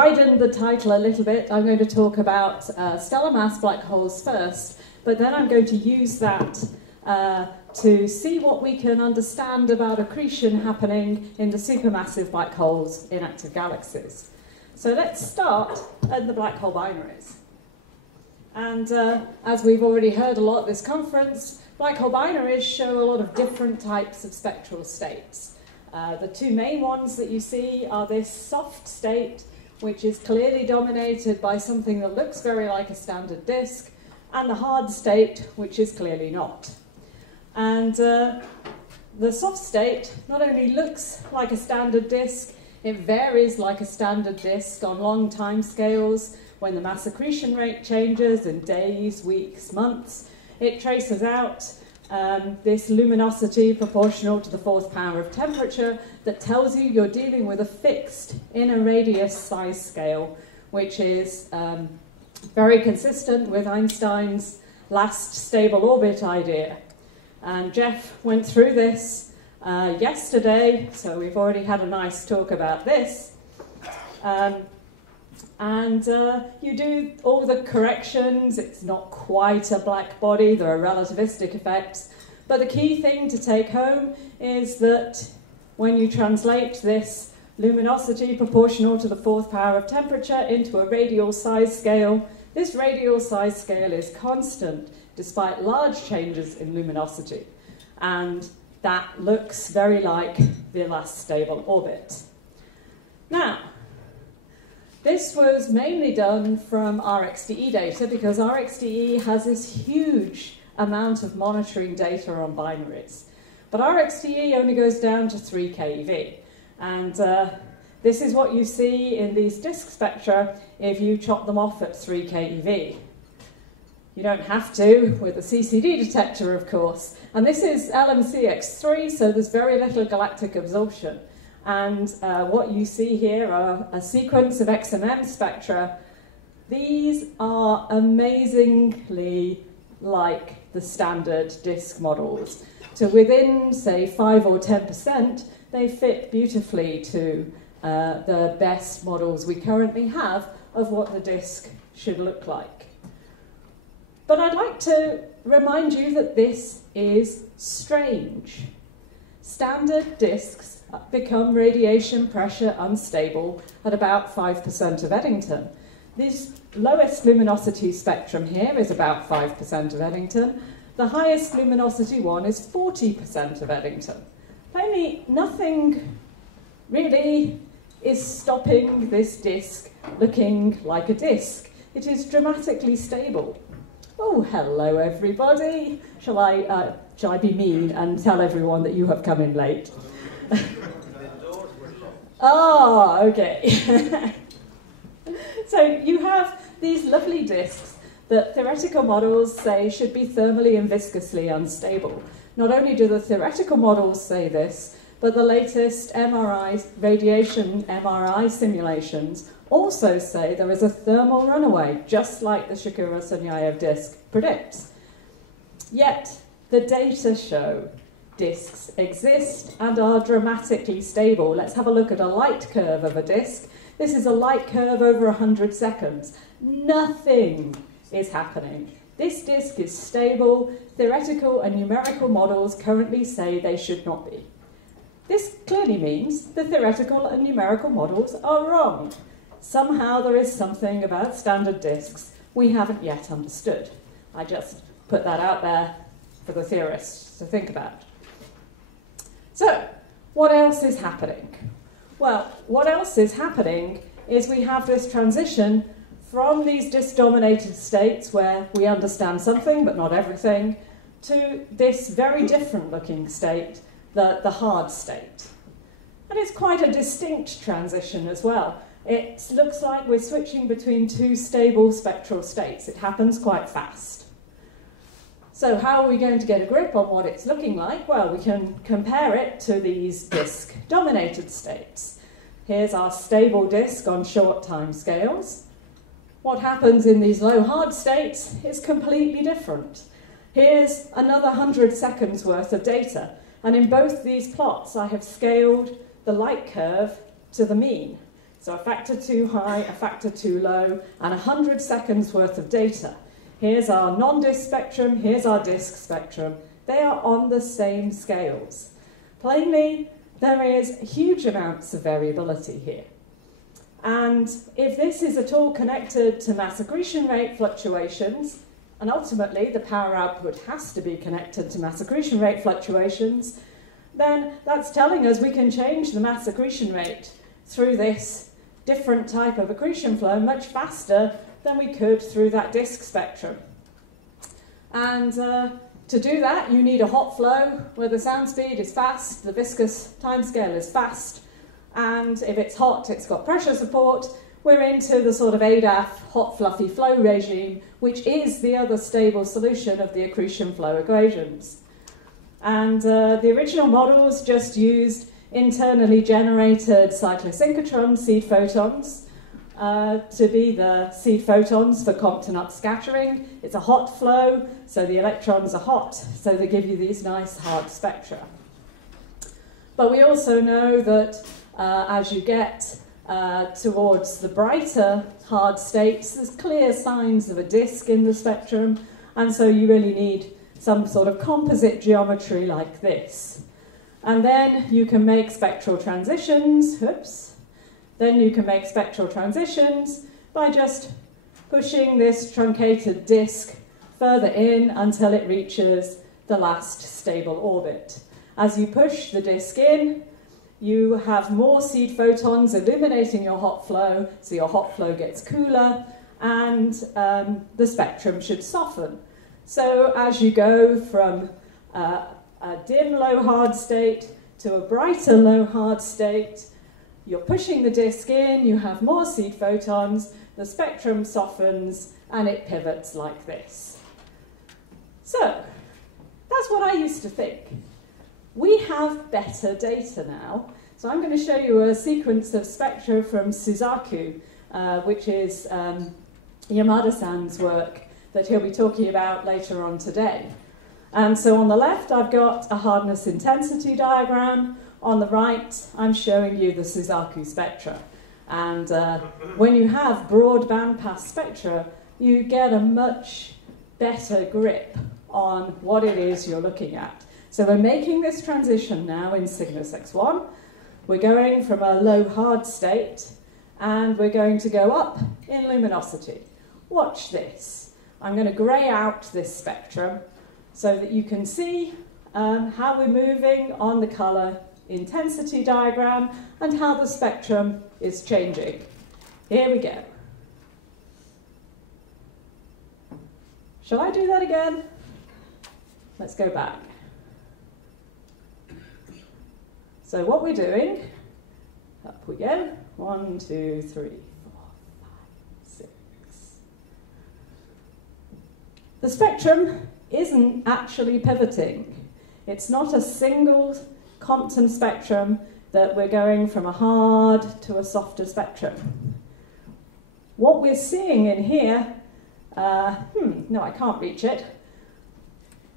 widen the title a little bit, I'm going to talk about stellar mass black holes first, but then I'm going to use that to see what we can understand about accretion happening in the supermassive black holes in active galaxies. So let's start at the black hole binaries. And as we've already heard a lot at this conference, black hole binaries show a lot of different types of spectral states. The two main ones that you see are this soft state, which is clearly dominated by something that looks very like a standard disk, and the hard state, which is clearly not. And the soft state not only looks like a standard disk, it varies like a standard disk on long time scales. When the mass accretion rate changes in days, weeks, months, it traces out this luminosity proportional to the fourth power of temperature that tells you you're dealing with a fixed inner radius size scale, which is very consistent with Einstein's last stable orbit idea. And Jeff went through this yesterday, so we've already had a nice talk about this. And you do all the corrections. It's not quite a black body. There are relativistic effects. But the key thing to take home is that when you translate this luminosity proportional to the fourth power of temperature into a radial size scale, this radial size scale is constant despite large changes in luminosity. And that looks very like the last stable orbit. Now, this was mainly done from RxDE data because RxDE has this huge amount of monitoring data on binaries. But RxDE only goes down to 3 keV. And this is what you see in these disk spectra if you chop them off at 3 keV. You don't have to with a CCD detector, of course. And this is LMCx3, so there's very little galactic absorption. And what you see here are a sequence of XMM spectra. These are amazingly like the standard disk models. To within, say, 5 or 10%, they fit beautifully to the best models we currently have of what the disk should look like. But I'd like to remind you that this is strange. Standard disks become radiation pressure unstable at about 5% of Eddington. This lowest luminosity spectrum here is about 5% of Eddington. The highest luminosity one is 40% of Eddington. Plainly, nothing really is stopping this disk looking like a disk. It is dramatically stable. Oh, hello everybody. Shall I be mean and tell everyone that you have come in late? Oh, okay. So you have these lovely disks that theoretical models say should be thermally and viscously unstable. Not only do the theoretical models say this, but the latest MRI, radiation MRI simulations also say there is a thermal runaway, just like the Shakura-Sunyaev disk predicts. Yet, the data show disks exist and are dramatically stable. Let's have a look at a light curve of a disk. This is a light curve over 100 seconds. Nothing is happening. This disk is stable. Theoretical and numerical models currently say they should not be. This clearly means the theoretical and numerical models are wrong. Somehow there is something about standard disks we haven't yet understood. I just put that out there for the theorists to think about. So, what else is happening? Well, what else is happening is we have this transition from these disk-dominated states where we understand something but not everything to this very different looking state, the hard state. And it's quite a distinct transition as well. It looks like we're switching between two stable spectral states. It happens quite fast. So how are we going to get a grip on what it's looking like? Well, we can compare it to these disk-dominated states. Here's our stable disk on short time scales. What happens in these low hard states is completely different. Here's another 100 seconds worth of data. And in both these plots, I have scaled the light curve to the mean. So a factor too high, a factor too low, and 100 seconds worth of data. Here's our non-disk spectrum, here's our disk spectrum. They are on the same scales. Plainly, there is huge amounts of variability here. And if this is at all connected to mass accretion rate fluctuations, and ultimately the power output has to be connected to mass accretion rate fluctuations, then that's telling us we can change the mass accretion rate through this different type of accretion flow much faster than we could through that disk spectrum. And to do that, you need a hot flow where the sound speed is fast, the viscous timescale is fast, and if it's hot, it's got pressure support. We're into the sort of ADAF hot fluffy flow regime, which is the other stable solution of the accretion flow equations. And the original models just used internally generated cyclosynchrotron seed photons to be the seed photons for Compton upscattering. It's a hot flow, so the electrons are hot, so they give you these nice hard spectra. But we also know that as you get towards the brighter hard states, there's clear signs of a disk in the spectrum, and so you really need some sort of composite geometry like this. And then you can make spectral transitions, Then you can make spectral transitions by just pushing this truncated disk further in until it reaches the last stable orbit. As you push the disk in, you have more seed photons illuminating your hot flow, so your hot flow gets cooler, and the spectrum should soften. So as you go from a dim low hard state to a brighter low hard state, you're pushing the disk in, you have more seed photons, the spectrum softens, and it pivots like this. So, that's what I used to think. We have better data now. So I'm going to show you a sequence of spectra from Suzaku, which is Yamada-san's work that he'll be talking about later on today. And so on the left, I've got a hardness intensity diagram. On the right, I'm showing you the Suzaku spectra. And when you have broad bandpass spectra, you get a much better grip on what it is you're looking at. So we're making this transition now in Cygnus X1. We're going from a low hard state, and we're going to go up in luminosity. Watch this. I'm going to grey out this spectrum so that you can see how we're moving on the colour intensity diagram and how the spectrum is changing. Here we go. Shall I do that again? Let's go back. So what we're doing, up we go, 1, 2, 3, 4, 5, 6. The spectrum isn't actually pivoting. It's not a single Compton spectrum that we're going from a hard to a softer spectrum. What we're seeing in here, no, I can't reach it.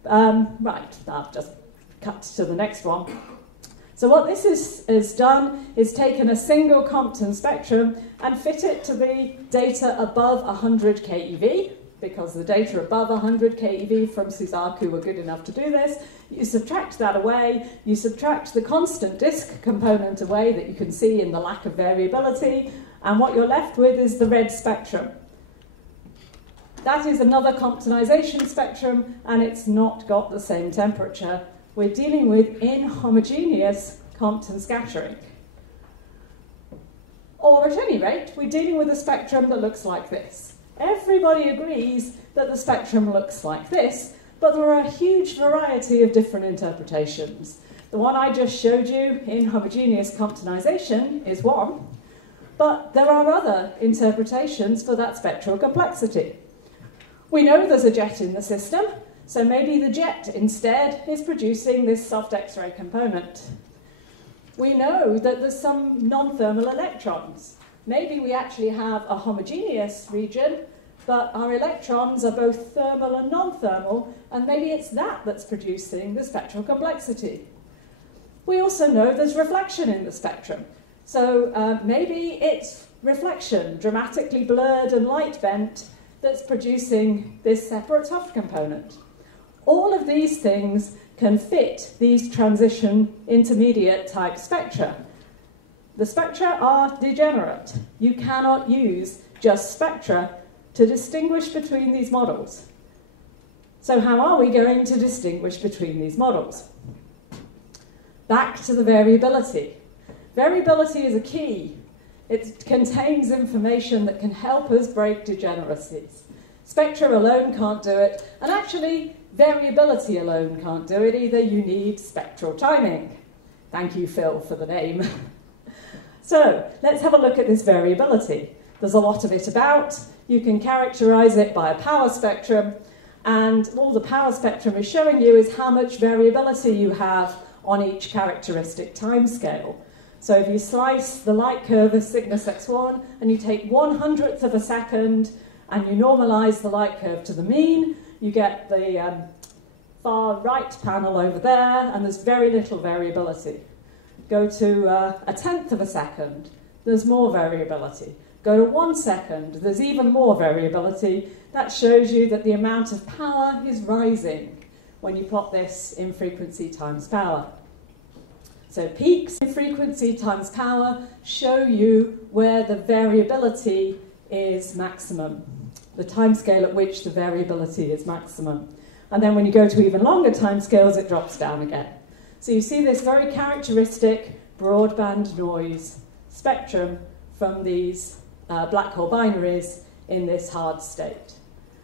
Right, I've just cut to the next one. So what this has done is taken a single Compton spectrum and fit it to the data above 100 keV, because the data above 100 keV from Suzaku were good enough to do this. You subtract that away, you subtract the constant disk component away that you can see in the lack of variability, and what you're left with is the red spectrum. That is another Comptonization spectrum, and it's not got the same temperature. We're dealing with inhomogeneous Compton scattering. Or at any rate, we're dealing with a spectrum that looks like this. Everybody agrees that the spectrum looks like this, but there are a huge variety of different interpretations. The one I just showed you, inhomogeneous Comptonization, is one, but there are other interpretations for that spectral complexity. We know there's a jet in the system, so maybe the jet instead is producing this soft X-ray component. We know that there's some non-thermal electrons. Maybe we actually have a homogeneous region, but our electrons are both thermal and non-thermal, and maybe it's that that's producing the spectral complexity. We also know there's reflection in the spectrum. So maybe it's reflection, dramatically blurred and light bent, that's producing this separate soft component. All of these things can fit these transition intermediate type spectra. The spectra are degenerate. You cannot use just spectra to distinguish between these models. So how are we going to distinguish between these models? Back to the variability. Variability is a key. It contains information that can help us break degeneracies. Spectra alone can't do it, and actually variability alone can't do it either. You need spectral timing. Thank you, Phil, for the name. So let's have a look at this variability. There's a lot of it about. You can characterize it by a power spectrum, and all the power spectrum is showing you is how much variability you have on each characteristic timescale. So if you slice the light curve as cygnus x1 and you take 1/100th of a second and you normalize the light curve to the mean, you get the far right panel over there, and there's very little variability. Go to 1/10th of a second, there's more variability. Go to 1 second, there's even more variability. That shows you that the amount of power is rising when you plot this in frequency times power. So peaks in frequency times power show you where the variability is maximum, the timescale at which the variability is maximum. And then when you go to even longer timescales, it drops down again. So you see this very characteristic broadband noise spectrum from these black hole binaries in this hard state.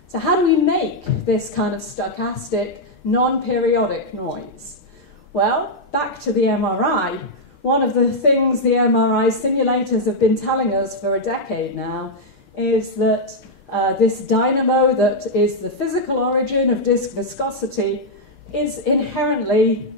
So how do we make this kind of stochastic, non-periodic noise? Well, back to the MRI. One of the things the MRI simulators have been telling us for a decade now is that this dynamo that is the physical origin of disk viscosity is inherently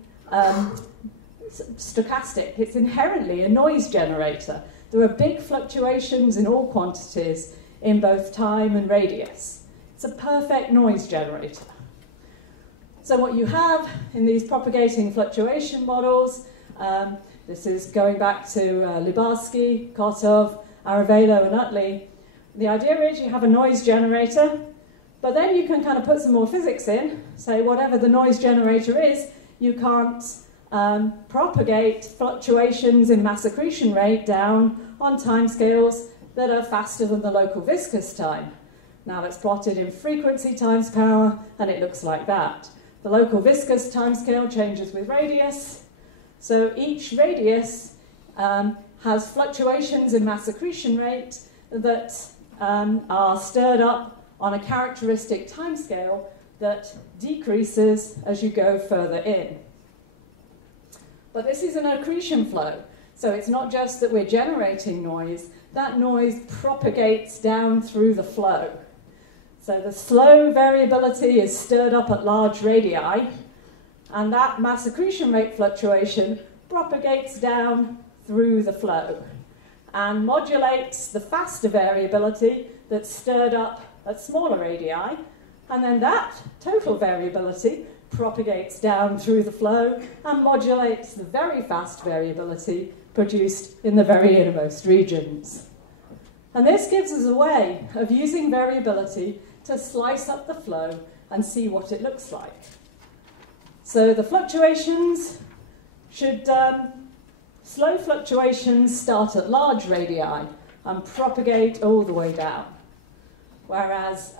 stochastic. It's inherently a noise generator. There are big fluctuations in all quantities in both time and radius. It's a perfect noise generator. So what you have in these propagating fluctuation models, this is going back to Libarsky, Kotov, Aravelo and Utley. The idea is you have a noise generator, but then you can kind of put some more physics in, say whatever the noise generator is, you can't propagate fluctuations in mass accretion rate down on timescales that are faster than the local viscous time. Now it's plotted in frequency times power, and it looks like that. The local viscous timescale changes with radius, so each radius has fluctuations in mass accretion rate that are stirred up on a characteristic timescale that decreases as you go further in. But this is an accretion flow, so it's not just that we're generating noise, that noise propagates down through the flow. So the slow variability is stirred up at large radii, and that mass accretion rate fluctuation propagates down through the flow and modulates the faster variability that's stirred up at smaller radii, and then that total variability propagates down through the flow and modulates the very fast variability produced in the very innermost regions. And this gives us a way of using variability to slice up the flow and see what it looks like. So the fluctuations should, slow fluctuations start at large radii and propagate all the way down, whereas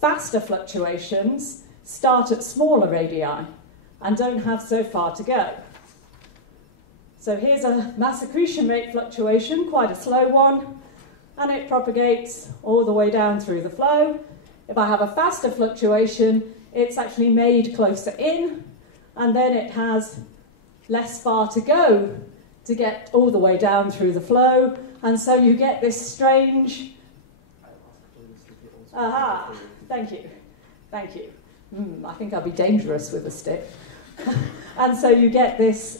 faster fluctuations start at smaller radii and don't have so far to go. So here's a mass accretion rate fluctuation, quite a slow one, and it propagates all the way down through the flow. If I have a faster fluctuation, it's actually made closer in, and then it has less far to go to get all the way down through the flow, and so you get this strange... Aha, thank you, thank you. I think I'll be dangerous with a stick. And so you get this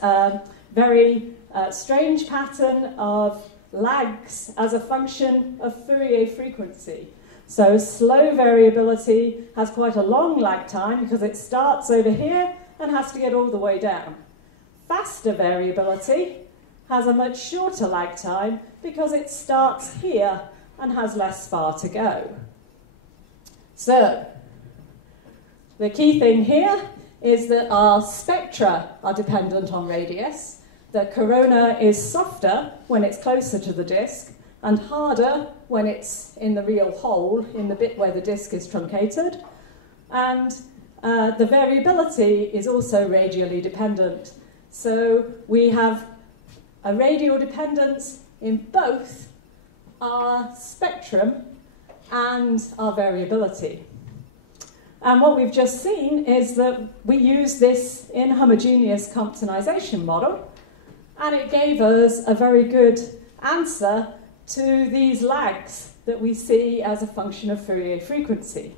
very strange pattern of lags as a function of Fourier frequency. So slow variability has quite a long lag time because it starts over here and has to get all the way down. Faster variability has a much shorter lag time because it starts here and has less far to go. So, the key thing here is that our spectra are dependent on radius. The corona is softer when it's closer to the disk and harder when it's in the real hole, in the bit where the disk is truncated. And the variability is also radially dependent. So we have a radial dependence in both our spectrum and our variability. And what we've just seen is that we use this inhomogeneous Comptonization model, and it gave us a very good answer to these lags that we see as a function of Fourier frequency.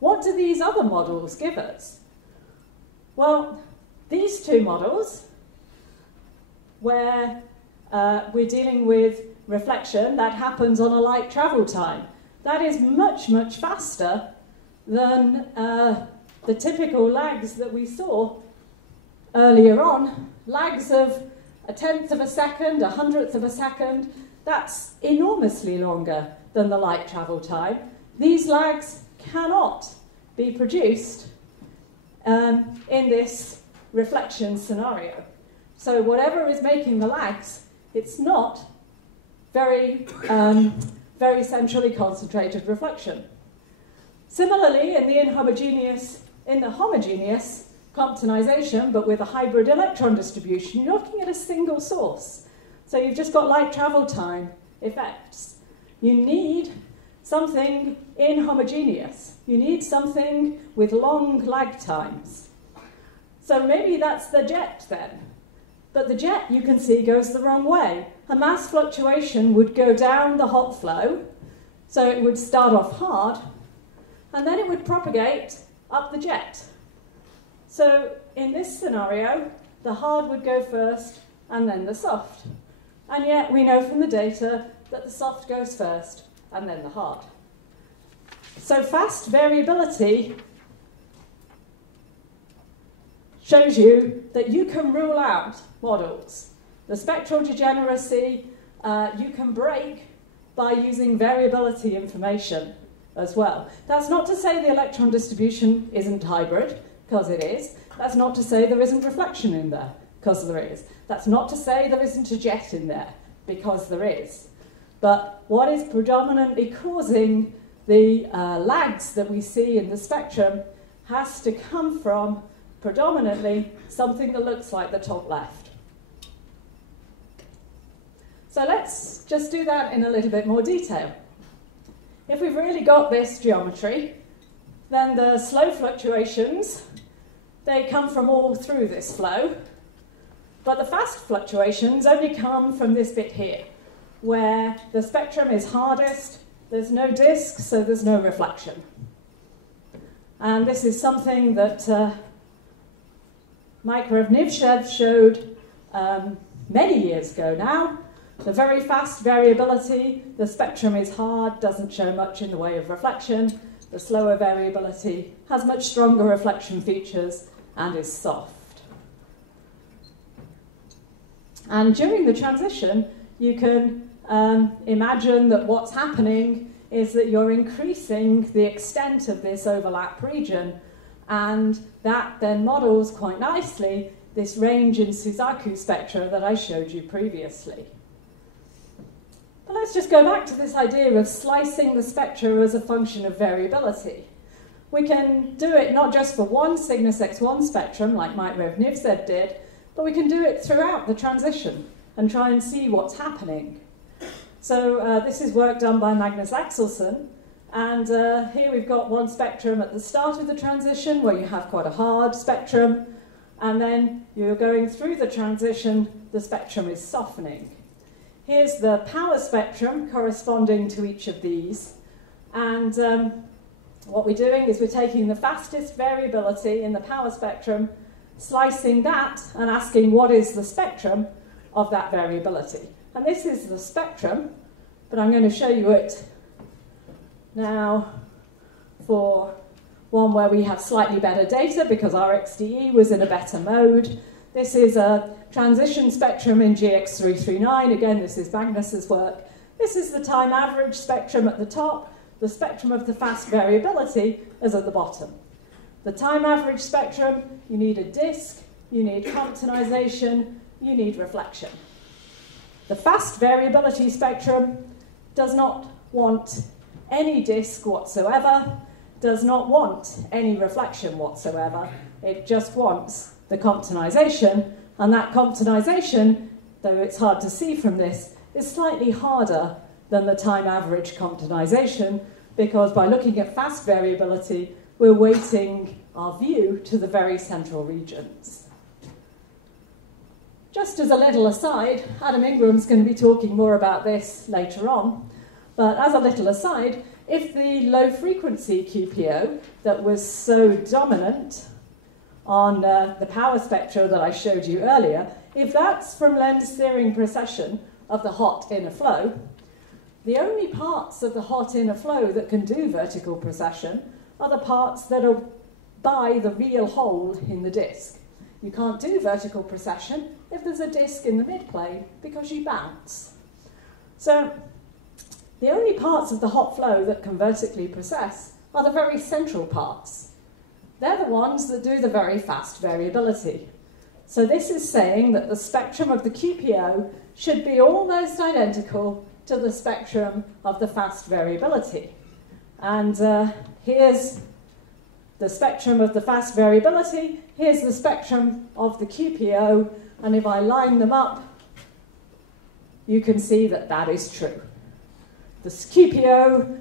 What do these other models give us? Well, these two models, where we're dealing with reflection that happens on a light travel time, that is much, much faster than the typical lags that we saw earlier on. Lags of 1/10 of a second, 100th of a second, that's enormously longer than the light travel time. These lags cannot be produced in this reflection scenario. So whatever is making the lags, it's not very centrally concentrated reflection. Similarly, in the homogeneous Comptonization, but with a hybrid electron distribution, you're looking at a single source. So you've just got light travel time effects. You need something inhomogeneous. You need something with long lag times. So maybe that's the jet then. But the jet, you can see, goes the wrong way. A mass fluctuation would go down the hot flow, so it would start off hard, and then it would propagate up the jet. So in this scenario, the hard would go first and then the soft. And yet we know from the data that the soft goes first and then the hard. So fast variability shows you that you can rule out models. The spectral degeneracy you can break by using variability information as well. That's not to say the electron distribution isn't hybrid, because it is. That's not to say there isn't reflection in there, because there is. That's not to say there isn't a jet in there, because there is. But what is predominantly causing the lags that we see in the spectrum has to come from predominantly something that looks like the top left. So let's just do that in a little bit more detail. If we've really got this geometry, then the slow fluctuations, they come from all through this flow, but the fast fluctuations only come from this bit here, where the spectrum is hardest, there's no disk, so there's no reflection. And this is something that Mike Revnivshev showed many years ago now. The very fast variability, the spectrum is hard, doesn't show much in the way of reflection. The slower variability has much stronger reflection features and is soft. And during the transition, you can imagine that what's happening is that you're increasing the extent of this overlap region, and that then models quite nicely this range in Suzaku spectra that I showed you previously. But let's just go back to this idea of slicing the spectra as a function of variability. We can do it not just for one Cygnus X1 spectrum, like Mike Revnivshev did, but we can do it throughout the transition and try and see what's happening. So this is work done by Magnus Axelsson, and here we've got one spectrum at the start of the transition where you have quite a hard spectrum, and then you're going through the transition, the spectrum is softening. Here's the power spectrum corresponding to each of these, and what we're doing is we're taking the fastest variability in the power spectrum, slicing that and asking what is the spectrum of that variability. And this is the spectrum, but I'm going to show you it now for one where we have slightly better data because our XDE was in a better mode. This is a transition spectrum in GX339. Again, this is Magnus's work. This is the time average spectrum at the top. The spectrum of the fast variability is at the bottom. The time average spectrum, you need a disk, you need Comptonization, you need reflection. The fast variability spectrum does not want any disk whatsoever, does not want any reflection whatsoever. It just wants the Comptonization, and that Comptonization, though it's hard to see from this, is slightly harder than the time average Comptonization, because by looking at fast variability, we're weighting our view to the very central regions. Just as a little aside, Adam Ingram's going to be talking more about this later on, but as a little aside, if the low frequency QPO that was so dominant on the power spectra that I showed you earlier, if that's from lens steering precession of the hot inner flow, the only parts of the hot inner flow that can do vertical precession are the parts that are by the real hole in the disk. You can't do vertical precession if there's a disk in the midplane because you bounce. So the only parts of the hot flow that can vertically precess are the very central parts. They're the ones that do the very fast variability. So this is saying that the spectrum of the QPO should be almost identical to the spectrum of the fast variability. And here's the spectrum of the fast variability, here's the spectrum of the QPO, and if I line them up, you can see that that is true. The QPO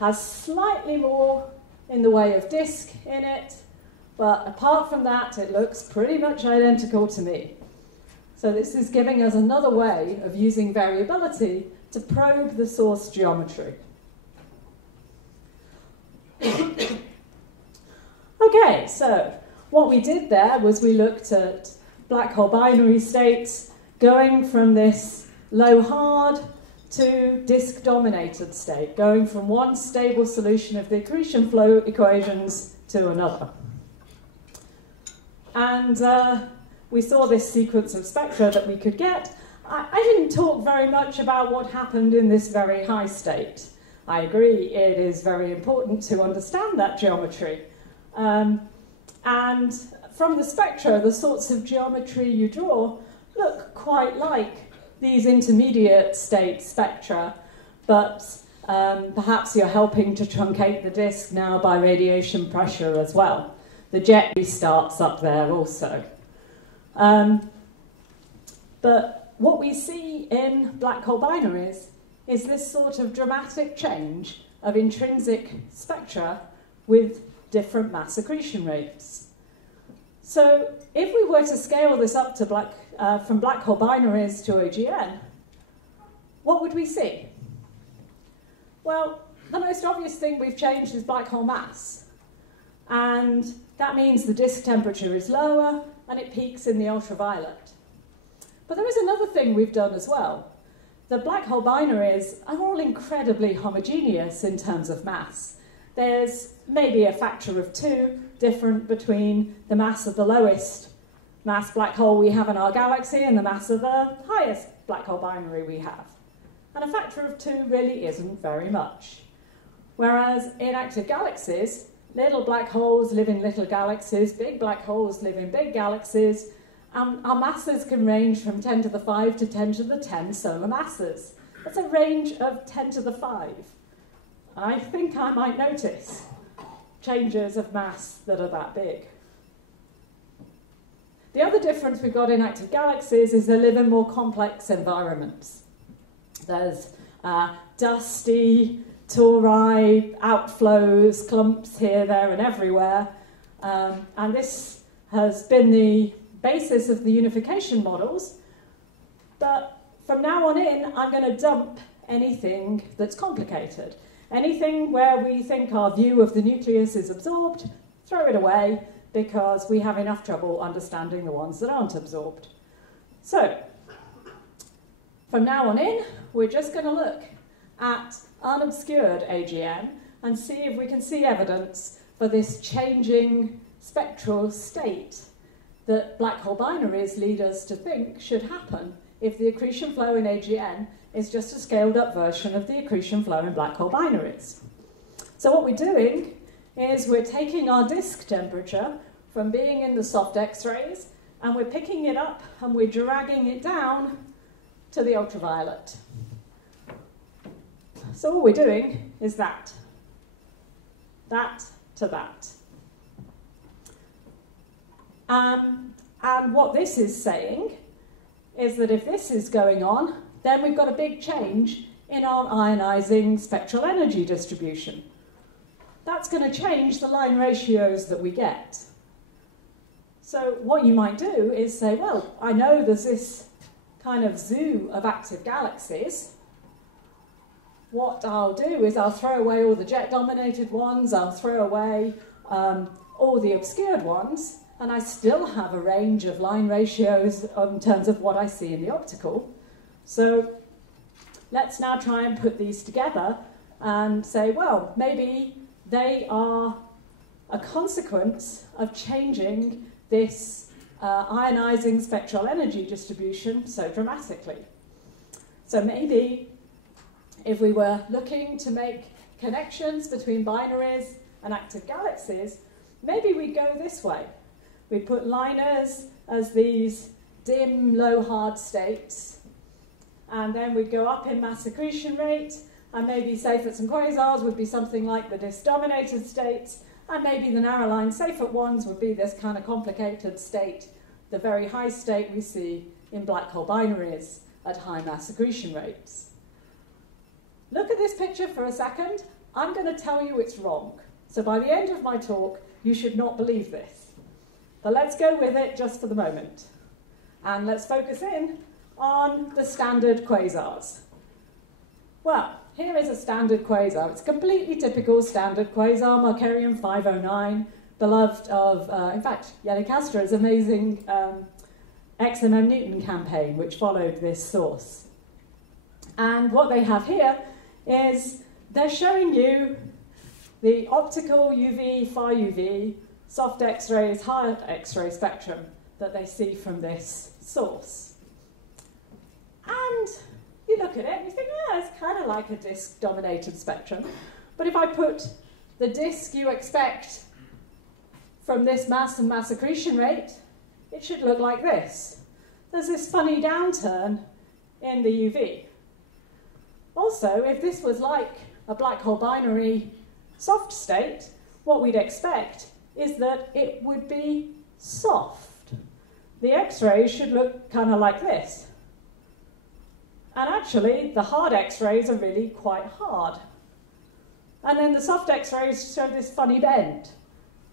has slightly more in the way of disk in it, but apart from that, it looks pretty much identical to me. So this is giving us another way of using variability to probe the source geometry. Okay, so what we did there was we looked at black hole binary states going from this low hard to disk dominated state, going from one stable solution of the accretion flow equations to another. And we saw this sequence of spectra that we could get. I didn't talk very much about what happened in this very high state. I agree, it is very important to understand that geometry. And from the spectra, the sorts of geometry you draw look quite like these intermediate state spectra, but perhaps you're helping to truncate the disk now by radiation pressure as well. The jet restarts up there also. But what we see in black hole binaries is this sort of dramatic change of intrinsic spectra with different mass accretion rates. So if we were to scale this up to from black hole binaries to OGN, what would we see? Well, the most obvious thing we've changed is black hole mass. And that means the disk temperature is lower and it peaks in the ultraviolet. But there is another thing we've done as well. The black hole binaries are all incredibly homogeneous in terms of mass. There's maybe a factor of 2 different between the mass of the lowest mass black hole we have in our galaxy and the mass of the highest black hole binary we have. And a factor of 2 really isn't very much. Whereas in active galaxies, little black holes live in little galaxies, big black holes live in big galaxies, and our masses can range from 10 to the 5 to 10 to the 10 solar masses. That's a range of 10 to the 5. I think I might notice changes of mass that are that big. The other difference we've got in active galaxies is they live in more complex environments. There's dusty, tori, outflows, clumps here, there, and everywhere. And this has been the basis of the unification models. But from now on in, I'm going to dump anything that's complicated. Anything where we think our view of the nucleus is absorbed, throw it away, because we have enough trouble understanding the ones that aren't absorbed. So, from now on in, we're just going to look at unobscured AGN and see if we can see evidence for this changing spectral state that black hole binaries lead us to think should happen if the accretion flow in AGN is just a scaled up version of the accretion flow in black hole binaries. So what we're doing is we're taking our disk temperature from being in the soft X-rays and we're picking it up and we're dragging it down to the ultraviolet. So all we're doing is that to that. And what this is saying is that if this is going on, then we've got a big change in our ionizing spectral energy distribution. That's going to change the line ratios that we get. So what you might do is say, well, I know there's this kind of zoo of active galaxies. What I'll do is I'll throw away all the jet-dominated ones, I'll throw away all the obscured ones, and I still have a range of line ratios in terms of what I see in the optical. So let's now try and put these together and say, well, maybe they are a consequence of changing this ionizing spectral energy distribution so dramatically. So maybe if we were looking to make connections between binaries and active galaxies, maybe we'd go this way. We'd put liners as these dim, low, hard states, and then we'd go up in mass accretion rate, and maybe Seyferts and quasars would be something like the disk-dominated states, and maybe the narrow-line Seyfert ones would be this kind of complicated state, the very high state we see in black hole binaries at high mass accretion rates. Look at this picture for a second. I'm going to tell you it's wrong. So by the end of my talk, you should not believe this. But let's go with it just for the moment. And let's focus in on the standard quasars. Well, here is a standard quasar. It's a completely typical standard quasar, Markarian 509, beloved of, in fact, Yannick Castra's amazing XMM Newton campaign, which followed this source. And what they have here is they're showing you the optical UV, far UV, soft X-rays, hard X-ray spectrum that they see from this source. And you look at it and you think, yeah, it's kind of like a disk-dominated spectrum. But if I put the disk you expect from this mass and mass accretion rate, it should look like this. There's this funny downturn in the UV. Also, if this was like a black hole binary soft state, what we'd expect is that it would be soft. The X-rays should look kind of like this. And actually, the hard X-rays are really quite hard. And then the soft X-rays show this funny bend.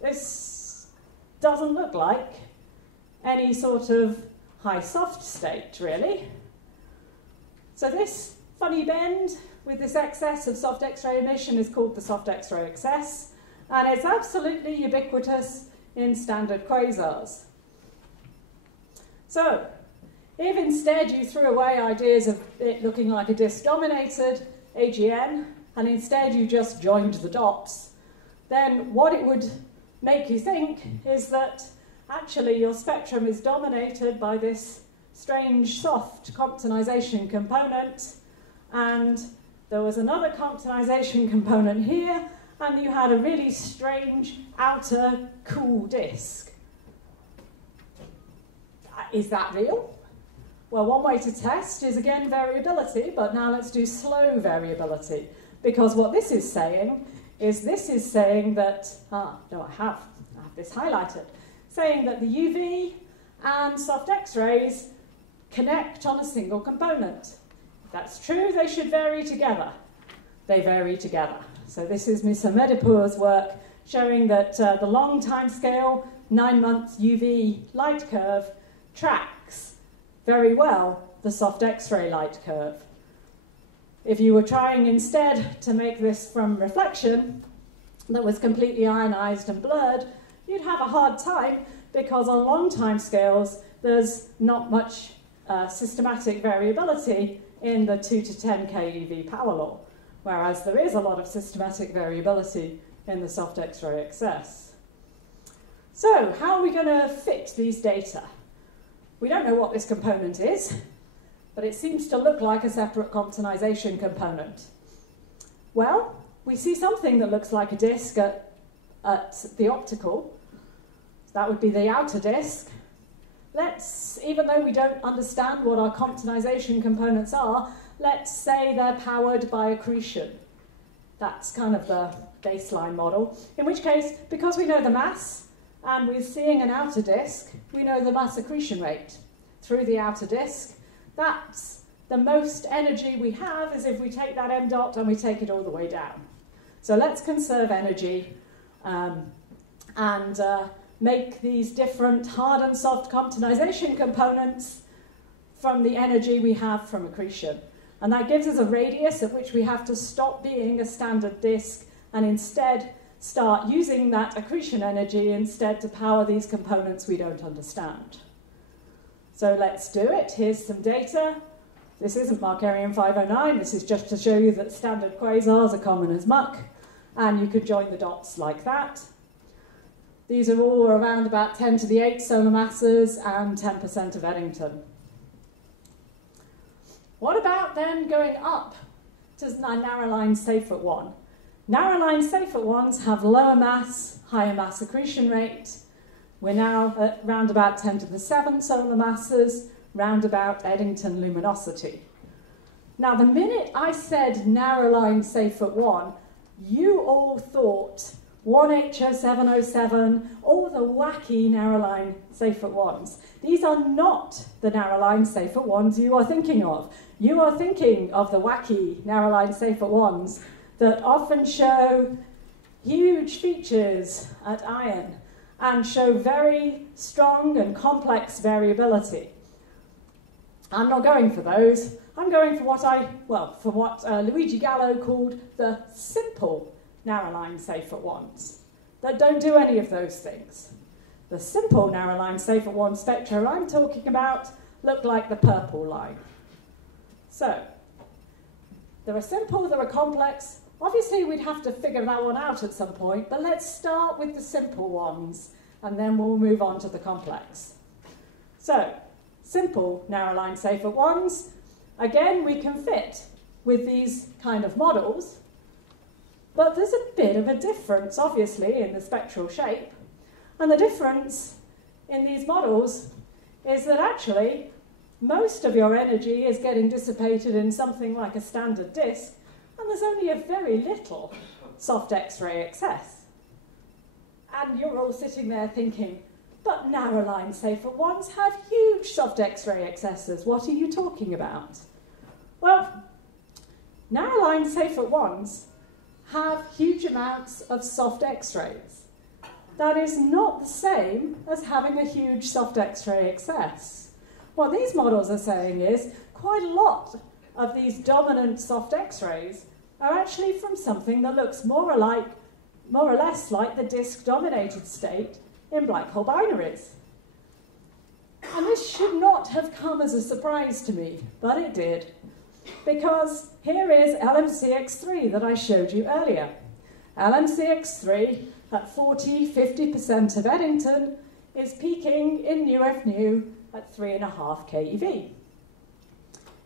This doesn't look like any sort of high soft state, really. So this funny bend with this excess of soft X-ray emission is called the soft X-ray excess, and it's absolutely ubiquitous in standard quasars. So, if instead you threw away ideas of it looking like a disk-dominated AGN, and instead you just joined the dots, then what it would make you think is that actually your spectrum is dominated by this strange soft Comptonization component, and there was another Comptonization component here, and you had a really strange outer cool disk. Is that real? Well, one way to test is, again, variability, but now let's do slow variability, because what this is saying that, I have this highlighted, saying that the UV and soft X-rays connect on a single component. If that's true, they should vary together. They vary together. So this is Mr. Medipour's work showing that the long time scale, 9-month UV light curve tracks very well the soft X-ray light curve. If you were trying instead to make this from reflection that was completely ionized and blurred, you'd have a hard time because on long time scales there's not much systematic variability in the 2 to 10 keV power law, whereas there is a lot of systematic variability in the soft X-ray excess. So, how are we going to fit these data? We don't know what this component is, but it seems to look like a separate quantization component. Well, we see something that looks like a disk at the optical. That would be the outer disk. Let's, even though we don't understand what our quantization components are, let's say they're powered by accretion. That's kind of the baseline model. In which case, because we know the mass, and we're seeing an outer disk, we know the mass accretion rate through the outer disk. That's the most energy we have is if we take that m dot and we take it all the way down. So let's conserve energy and make these different hard and soft quantization components from the energy we have from accretion. And that gives us a radius at which we have to stop being a standard disk and instead start using that accretion energy instead to power these components we don't understand. So let's do it. Here's some data. This isn't Markarian 509. This is just to show you that standard quasars are common as muck. And you could join the dots like that. These are all around about 10 to the 8 solar masses and 10% of Eddington. What about then going up to narrow-line safe-at 1? Narrow-line safe-at 1s have lower mass, higher mass accretion rate. We're now at round about 10 to the 7 solar masses, round about Eddington luminosity. Now, the minute I said narrow-line safe-at 1, you all thought 1H0707, all the wacky narrow-line safe-at 1s. These are not the narrow-line safe-at 1s you are thinking of. You are thinking of the wacky narrow-line safe-at 1s that often show huge features at iron and show very strong and complex variability. I'm not going for those. I'm going for what Luigi Gallo called the simple narrow-line safe-at 1s that don't do any of those things. The simple narrow-line safe-at 1 spectra I'm talking about look like the purple line. So, there are simple, there are complex. Obviously, we'd have to figure that one out at some point, but let's start with the simple ones, and then we'll move on to the complex. So, simple narrow-line safe-at 1s, again, we can fit with these kind of models, but there's a bit of a difference, obviously, in the spectral shape. And the difference in these models is that actually, most of your energy is getting dissipated in something like a standard disk, and there's only a very little soft X-ray excess. And you're all sitting there thinking, but narrow-line safe-at 1s have huge soft X-ray excesses. What are you talking about? Well, narrow-line safe-at 1s have huge amounts of soft X-rays. That is not the same as having a huge soft X-ray excess. What these models are saying is quite a lot of these dominant soft X-rays are actually from something that looks more or less like the disk-dominated state in black hole binaries. And this should not have come as a surprise to me, but it did. Because here is LMCX3 that I showed you earlier. LMCX3 at 40–50% of Eddington is peaking in UFnu at 3.5 keV.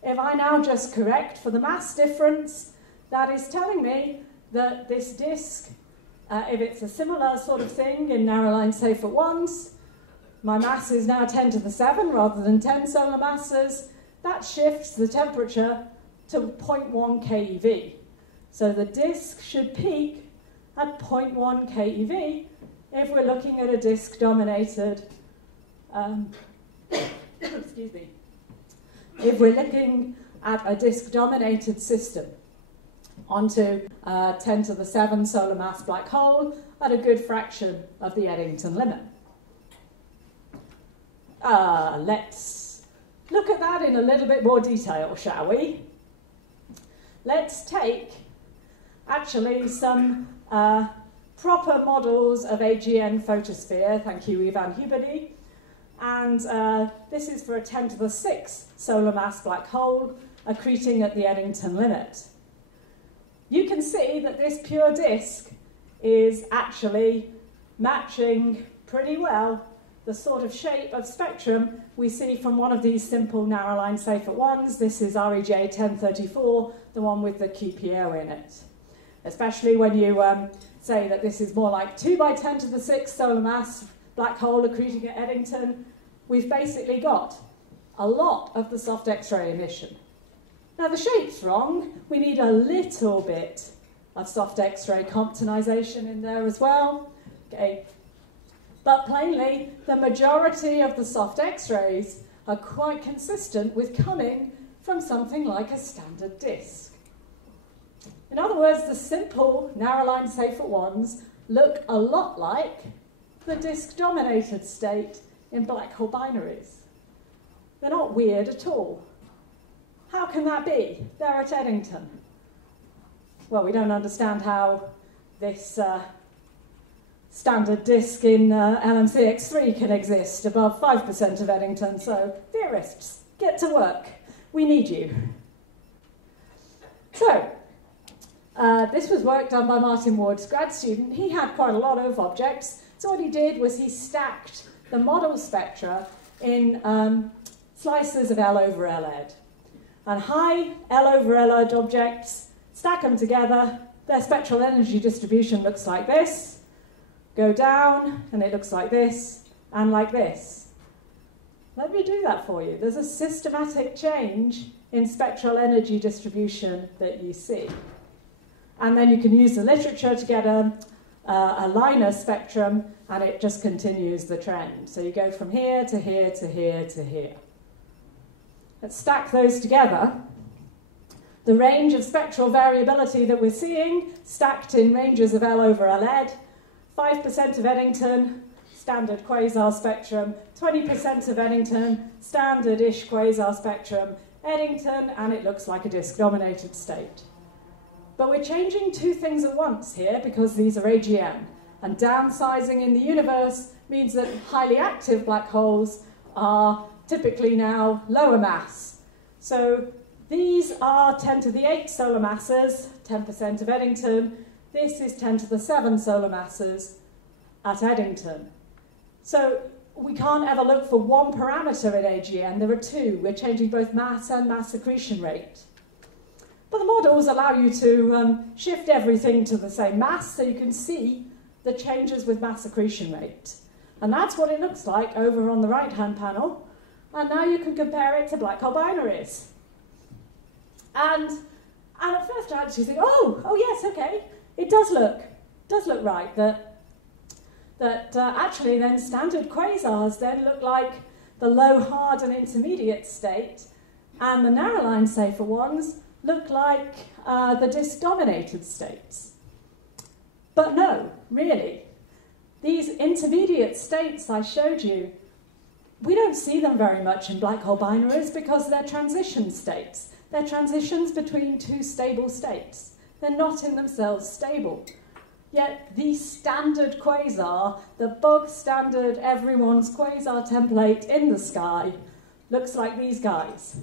If I now just correct for the mass difference, that is telling me that this disk, if it's a similar sort of thing in narrow-line safe-at 1s, my mass is now 10 to the 7 rather than 10 solar masses. That shifts the temperature to 0.1 keV. So the disk should peak at 0.1 keV if we're looking at a disk-dominated, excuse me, if we're looking at a disk-dominated system onto 10 to the 7 solar mass black hole at a good fraction of the Eddington limit. Let's look at that in a little bit more detail, shall we? Let's take actually some proper models of AGN photosphere. Thank you, Ivan Hubady. And this is for a 10 to the 6 solar mass black hole accreting at the Eddington limit. You can see that this pure disk is actually matching pretty well the sort of shape of spectrum we see from one of these simple narrow-line Seyfert ones. This is REJ 1034, the one with the QPO in it. Especially when you say that this is more like 2 by 10 to the 6 solar mass black hole accreting at Eddington, we've basically got a lot of the soft X-ray emission. Now the shape's wrong. We need a little bit of soft X-ray Comptonization in there as well. Okay. But plainly, the majority of the soft X-rays are quite consistent with coming from something like a standard disk. In other words, the simple narrow-line Seyfert ones look a lot like the disk-dominated state in black hole binaries. They're not weird at all. How can that be? They're at Eddington. Well, we don't understand how this standard disk in LMCX3 can exist above 5% of Eddington, so theorists, get to work. We need you. So, this was work done by Martin Ward's grad student. He had quite a lot of objects, so what he did was he stacked the model spectra in slices of L over Led. And high L over Led objects, stack them together, their spectral energy distribution looks like this. Go down, and it looks like this, and like this. Let me do that for you. There's a systematic change in spectral energy distribution that you see. And then you can use the literature to get a liner spectrum, and it just continues the trend. So you go from here to here to here to here. Let's stack those together. The range of spectral variability that we're seeing, stacked in ranges of L over Led, 5% of Eddington, standard quasar spectrum, 20% of Eddington, standard-ish quasar spectrum, Eddington, and it looks like a disk-dominated state. But we're changing two things at once here because these are AGN, and downsizing in the universe means that highly active black holes are typically now lower mass. So these are 10 to the 8 solar masses, 10% of Eddington. This is 10 to the 7 solar masses at Eddington. So we can't ever look for one parameter in AGN. There are two. We're changing both mass and mass accretion rate. But the models allow you to shift everything to the same mass so you can see the changes with mass accretion rate. And that's what it looks like over on the right-hand panel. And now you can compare it to black hole binaries. And at first glance you think, oh yes, okay. It does look right that actually then standard quasars then look like the low, hard and intermediate state, and the narrow-line Seyfert ones look like the disk-dominated states. But no, really, these intermediate states I showed you, we don't see them very much in black hole binaries because they're transition states. They're transitions between two stable states. They're not in themselves stable. Yet the standard quasar, the bog standard everyone's quasar template in the sky, looks like these guys.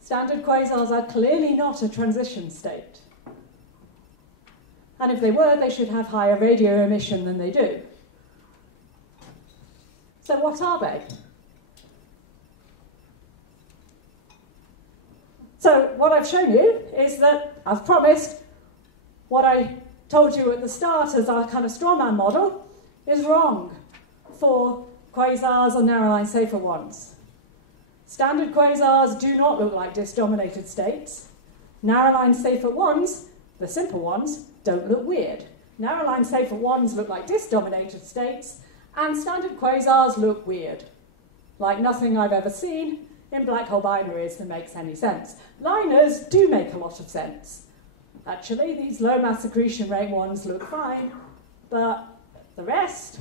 Standard quasars are clearly not a transition state. And if they were, they should have higher radio emission than they do. So what are they? So what I've shown you is that I've promised what I told you at the start as our kind of strawman model is wrong for quasars and narrow-line Seyfert ones. Standard quasars do not look like disk-dominated states. Narrow-line Seyfert ones, the simple ones, don't look weird. Narrow-line Seyfert ones look like disk-dominated states, and standard quasars look weird, like nothing I've ever seen in black hole binaries that makes any sense. Liners do make a lot of sense. Actually, these low mass accretion rate ones look fine, but the rest,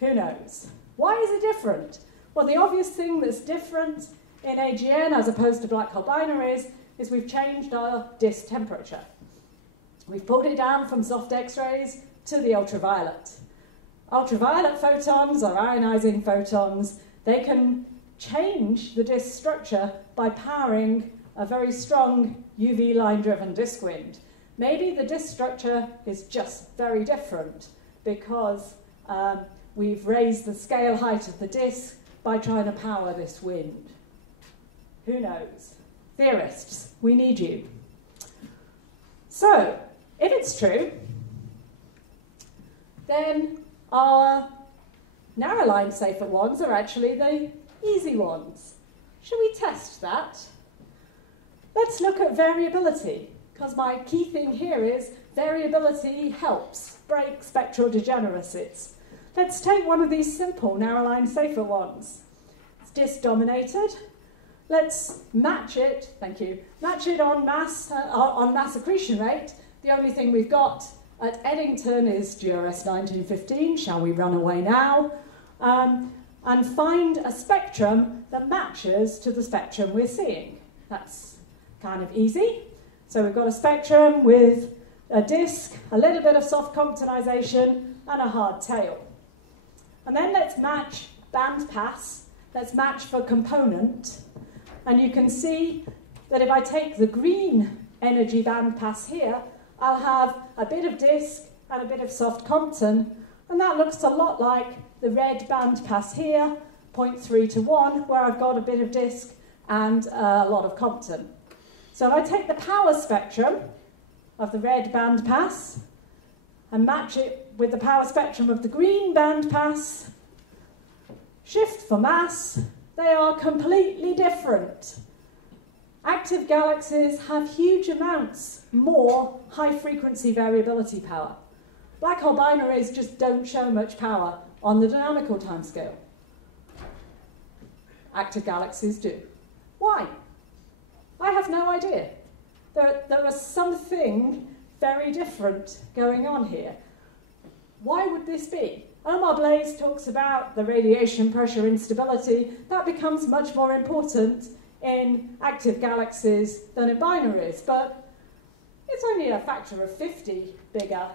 who knows? Why is it different? Well, the obvious thing that's different in AGN as opposed to black hole binaries is we've changed our disk temperature. We've pulled it down from soft X-rays to the ultraviolet. Ultraviolet photons are ionizing photons. They can change the disk structure by powering a very strong UV line-driven disk wind. Maybe the disk structure is just very different because we've raised the scale height of the disk by trying to power this wind. Who knows? Theorists, we need you. So, if it's true, then our narrow line safer ones are actually the easy ones. Should we test that? Let's look at variability, because my key thing here is variability helps break spectral degeneracies. Let's take one of these simple narrow line safer ones. It's disk dominated. Let's match it, thank you, match it on mass accretion rate. The only thing we've got at Eddington is GRS 1915. Shall we run away now? And find a spectrum that matches to the spectrum we're seeing. That's kind of easy. So we've got a spectrum with a disk, a little bit of soft Comptonization, and a hard tail. And then let's match band pass. Let's match for component. And you can see that if I take the green energy band pass here, I'll have a bit of disk and a bit of soft Compton, and that looks a lot like the red band pass here, 0.3 to 1, where I've got a bit of disk and a lot of Compton. So if I take the power spectrum of the red band pass and match it with the power spectrum of the green band pass, shift for mass, they are completely different. Active galaxies have huge amounts more high-frequency variability power. Black hole binaries just don't show much power on the dynamical timescale. Active galaxies do. Why? I have no idea. There is something very different going on here. Why would this be? Omar Blaise talks about the radiation pressure instability. That becomes much more important in active galaxies than in binaries, but it's only a factor of 50 bigger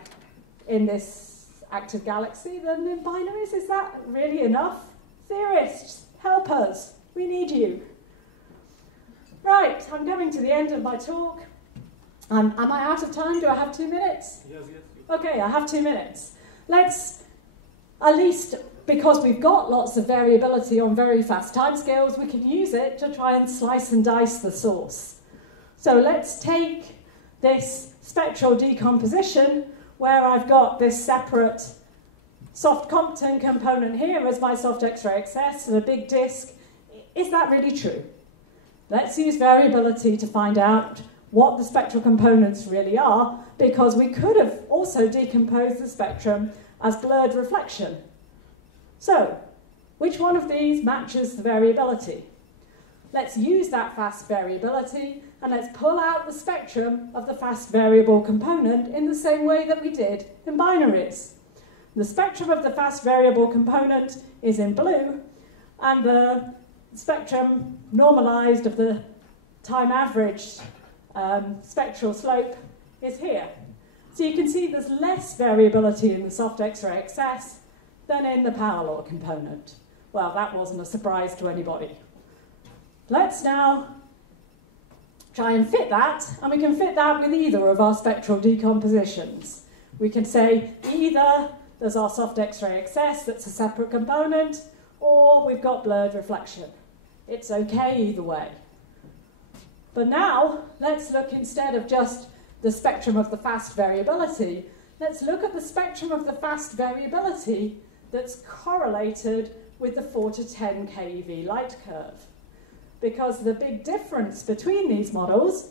in this active galaxy than in binaries. Is that really enough? Theorists, help us. We need you. Right, I'm coming to the end of my talk. Am I out of time? Do I have 2 minutes? Yes. Okay, I have 2 minutes. Let's, at least because we've got lots of variability on very fast timescales, we can use it to try and slice and dice the source. So let's take this spectral decomposition where I've got this separate soft Compton component here as my soft X-ray excess and a big disk. Is that really true? Let's use variability to find out what the spectral components really are, because we could have also decomposed the spectrum as blurred reflection. So, which one of these matches the variability? Let's use that fast variability and let's pull out the spectrum of the fast variable component in the same way that we did in binaries. The spectrum of the fast variable component is in blue, and the spectrum normalized of the time averaged spectral slope is here. So you can see there's less variability in the soft X-ray excess than in the power law component. Well, that wasn't a surprise to anybody. Let's now try and fit that, and we can fit that with either of our spectral decompositions. We can say either there's our soft X-ray excess that's a separate component, or we've got blurred reflection. It's okay either way. But now, let's look instead of just the spectrum of the fast variability, let's look at the spectrum of the fast variability that's correlated with the 4 to 10 keV light curve. Because the big difference between these models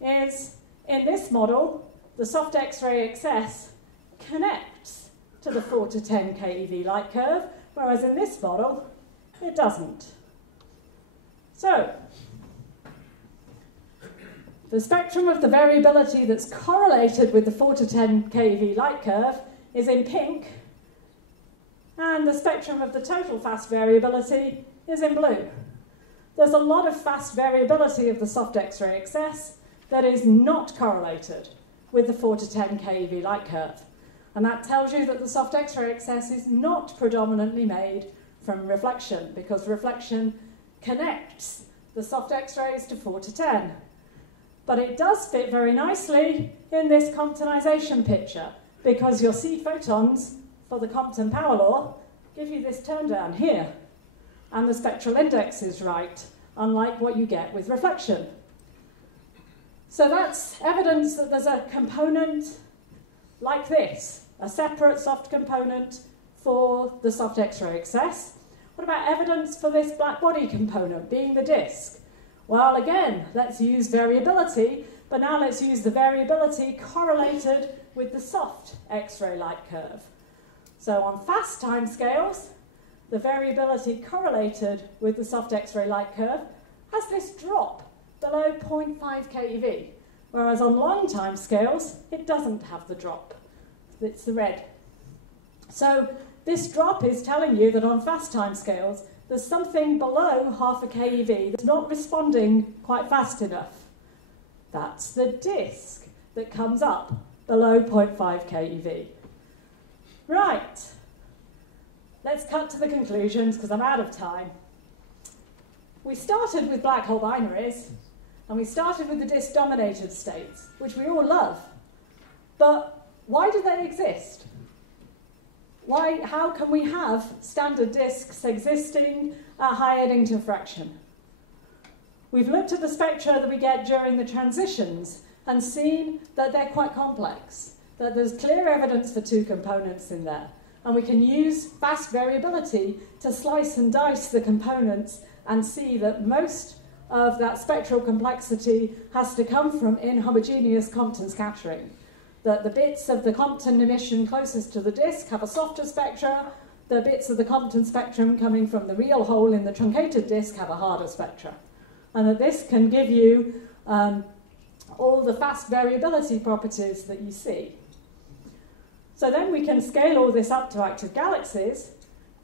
is, in this model, the soft X-ray excess connects to the 4 to 10 keV light curve, whereas in this model, it doesn't. So, the spectrum of the variability that's correlated with the 4 to 10 keV light curve is in pink, and the spectrum of the total fast variability is in blue. There's a lot of fast variability of the soft X-ray excess that is not correlated with the 4 to 10 keV light curve. And that tells you that the soft X-ray excess is not predominantly made from reflection, because reflection connects the soft X-rays to 4 to 10. But it does fit very nicely in this Comptonization picture, because your seed photons for the Compton power law give you this turn down here. And the spectral index is right, unlike what you get with reflection. So that's evidence that there's a component like this, a separate soft component for the soft X-ray excess. What about evidence for this black body component being the disk? Well, again, let's use variability, but now let's use the variability correlated with the soft X-ray light curve. So on fast timescales, the variability correlated with the soft X-ray light curve has this drop below 0.5 keV, whereas on long timescales, it doesn't have the drop. It's the red. So this drop is telling you that on fast timescales, there's something below half a keV that's not responding quite fast enough. That's the disk that comes up below 0.5 keV. Right. Let's cut to the conclusions because I'm out of time. We started with black hole binaries, and we started with the disk-dominated states, which we all love. But why do they exist? How can we have standard disks existing at high Eddington fraction? We've looked at the spectra that we get during the transitions and seen that they're quite complex, that there's clear evidence for two components in there. And we can use fast variability to slice and dice the components and see that most of that spectral complexity has to come from inhomogeneous Compton scattering. That the bits of the Compton emission closest to the disk have a softer spectra, the bits of the Compton spectrum coming from the real hole in the truncated disk have a harder spectra. And that this can give you all the fast variability properties that you see. So then we can scale all this up to active galaxies,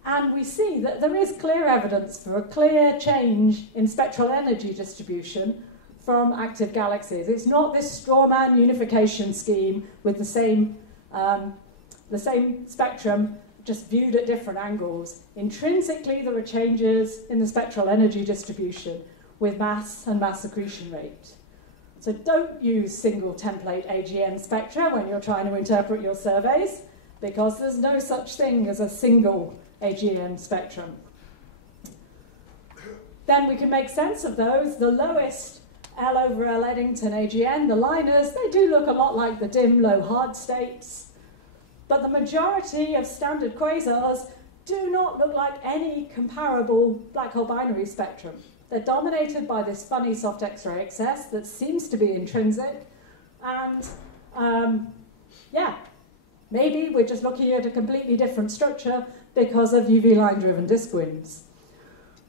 and we see that there is clear evidence for a clear change in spectral energy distribution from active galaxies. It's not this strawman unification scheme with the same spectrum, just viewed at different angles. Intrinsically, there are changes in the spectral energy distribution with mass and mass accretion rate. So don't use single template AGN spectra when you're trying to interpret your surveys, because there's no such thing as a single AGN spectrum. Then we can make sense of those. The lowest L over L Eddington AGN, the liners, they do look a lot like the dim low hard states, but the majority of standard quasars do not look like any comparable black hole binary spectrum. They're dominated by this funny soft X-ray excess that seems to be intrinsic, and yeah, maybe we're just looking at a completely different structure because of UV line-driven disk winds.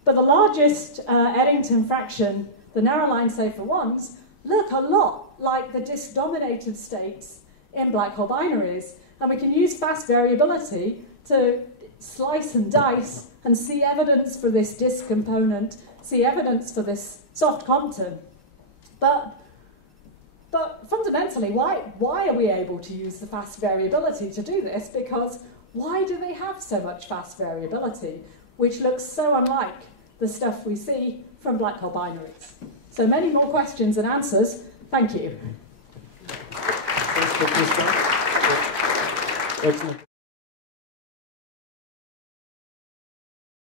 But the largest Eddington fraction, the narrow line safer ones, look a lot like the disk-dominated states in black hole binaries, and we can use fast variability to slice and dice and see evidence for this disk component, see evidence for this soft Compton. But fundamentally, why are we able to use the fast variability to do this? Because why do they have so much fast variability, which looks so unlike the stuff we see from black hole binaries? So many more questions and answers. Thank you. Excellent.